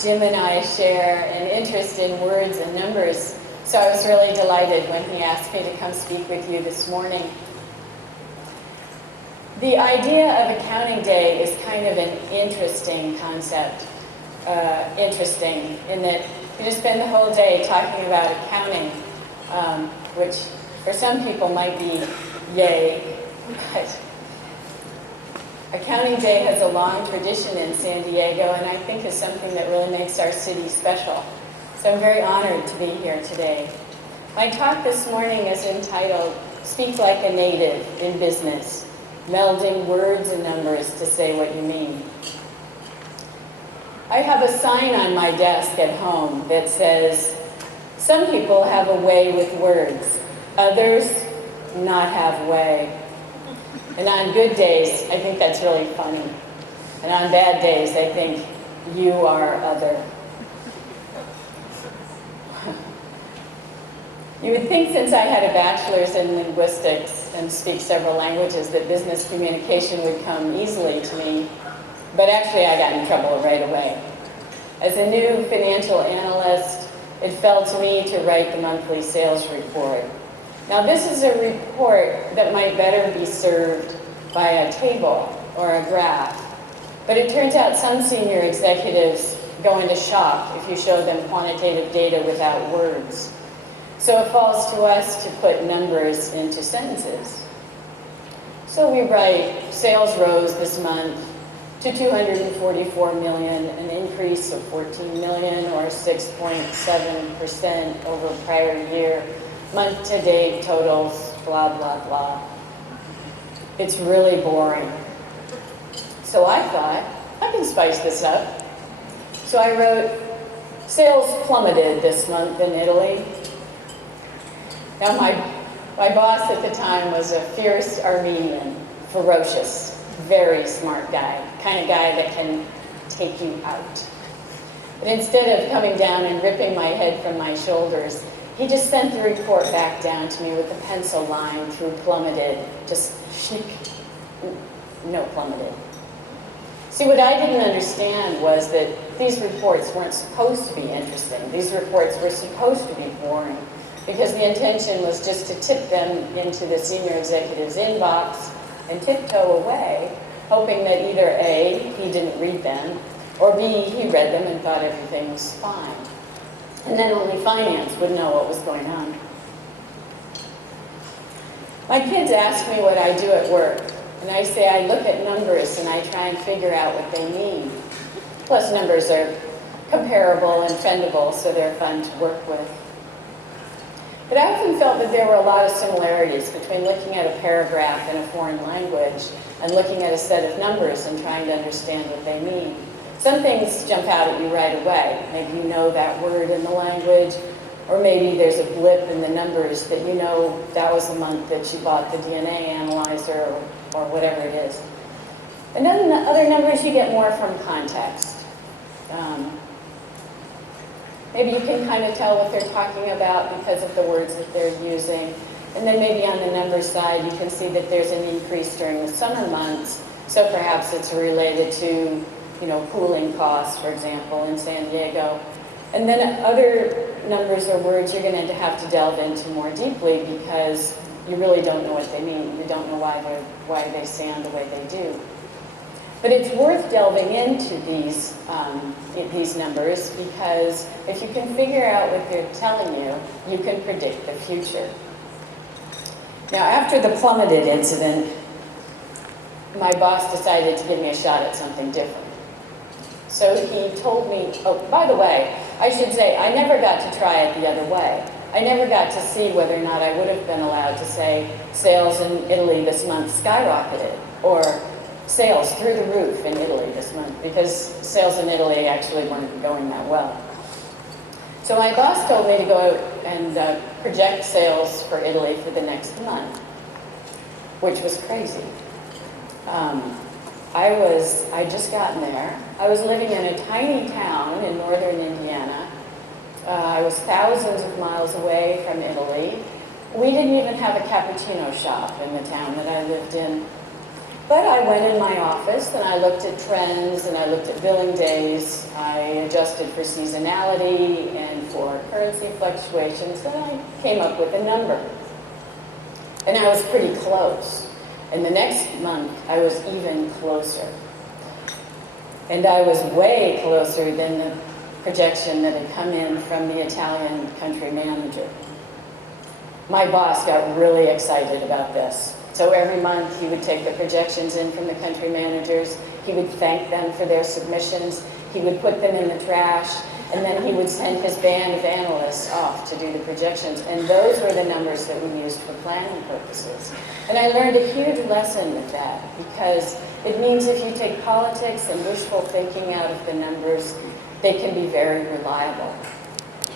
Jim and I share an interest in words and numbers, so I was really delighted when he asked me to come speak with you this morning. The idea of Accounting Day is kind of an interesting concept. Interesting in that you just spend the whole day talking about accounting, which for some people might be yay, but Accounting Day has a long tradition in San Diego, and I think is something that really makes our city special. So I'm very honored to be here today. My talk this morning is entitled, Speak Like a Native in Business, Melding Words and Numbers to Say What You Mean. I have a sign on my desk at home that says, some people have a way with words, others not have way. And on good days, I think that's really funny. And on bad days, I think you are other. You would think since I had a bachelor's in linguistics and speak several languages that business communication would come easily to me, but actually I got in trouble right away. As a new financial analyst, it fell to me to write the monthly sales report. Now this is a report that might better be served by a table or a graph, but it turns out some senior executives go into shock if you show them quantitative data without words. So it falls to us to put numbers into sentences. So we write, sales rose this month to 244 million, an increase of 14 million or 6.7% over prior year. Month-to-date totals, blah, blah, blah. It's really boring. So I thought, I can spice this up. So I wrote, sales plummeted this month in Italy. Now my boss at the time was a fierce Armenian, ferocious, very smart guy, kind of guy that can take you out. But instead of coming down and ripping my head from my shoulders, he just sent the report back down to me with a pencil line through plummeted, just no plummeted. See, what I didn't understand was that these reports weren't supposed to be interesting. These reports were supposed to be boring because the intention was just to tip them into the senior executive's inbox and tiptoe away, hoping that either A, he didn't read them, or B, he read them and thought everything was fine. And then only finance would know what was going on. My kids ask me what I do at work, and I say I look at numbers and I try and figure out what they mean. Plus numbers are comparable and friendable, so they're fun to work with. But I often felt that there were a lot of similarities between looking at a paragraph in a foreign language and looking at a set of numbers and trying to understand what they mean. Some things jump out at you right away. Maybe you know that word in the language, or maybe there's a blip in the numbers that you know that was the month that you bought the DNA analyzer or whatever it is. And then the other numbers you get more from context. Maybe you can kind of tell what they're talking about because of the words that they're using. And then maybe on the numbers side, you can see that there's an increase during the summer months. So perhaps it's related to, cooling costs, for example, in San Diego. And then other numbers or words you're going to have to delve into more deeply because you really don't know what they mean. You don't know why they sound the way they do. But it's worth delving into these numbers because if you can figure out what they're telling you, you can predict the future. Now, after the plummeted incident, my boss decided to give me a shot at something different. So he told me, oh, by the way, I should say, I never got to try it the other way. I never got to see whether or not I would have been allowed to say, sales in Italy this month skyrocketed, or sales through the roof in Italy this month, because sales in Italy actually weren't going that well. So my boss told me to go out and project sales for Italy for the next month, which was crazy. I'd just gotten there. I was living in a tiny town in northern Indiana. I was thousands of miles away from Italy. We didn't even have a cappuccino shop in the town that I lived in. But I went in my office and I looked at trends and I looked at billing days. I adjusted for seasonality and for currency fluctuations, and I came up with a number. And I was pretty close. And the next month, I was even closer. And I was way closer than the projection that had come in from the Italian country manager. My boss got really excited about this. So every month he would take the projections in from the country managers, he would thank them for their submissions, he would put them in the trash, and then he would send his band of analysts off to do the projections. And those were the numbers that we used for planning purposes. And I learned a huge lesson with that, because it means if you take politics and wishful thinking out of the numbers, they can be very reliable.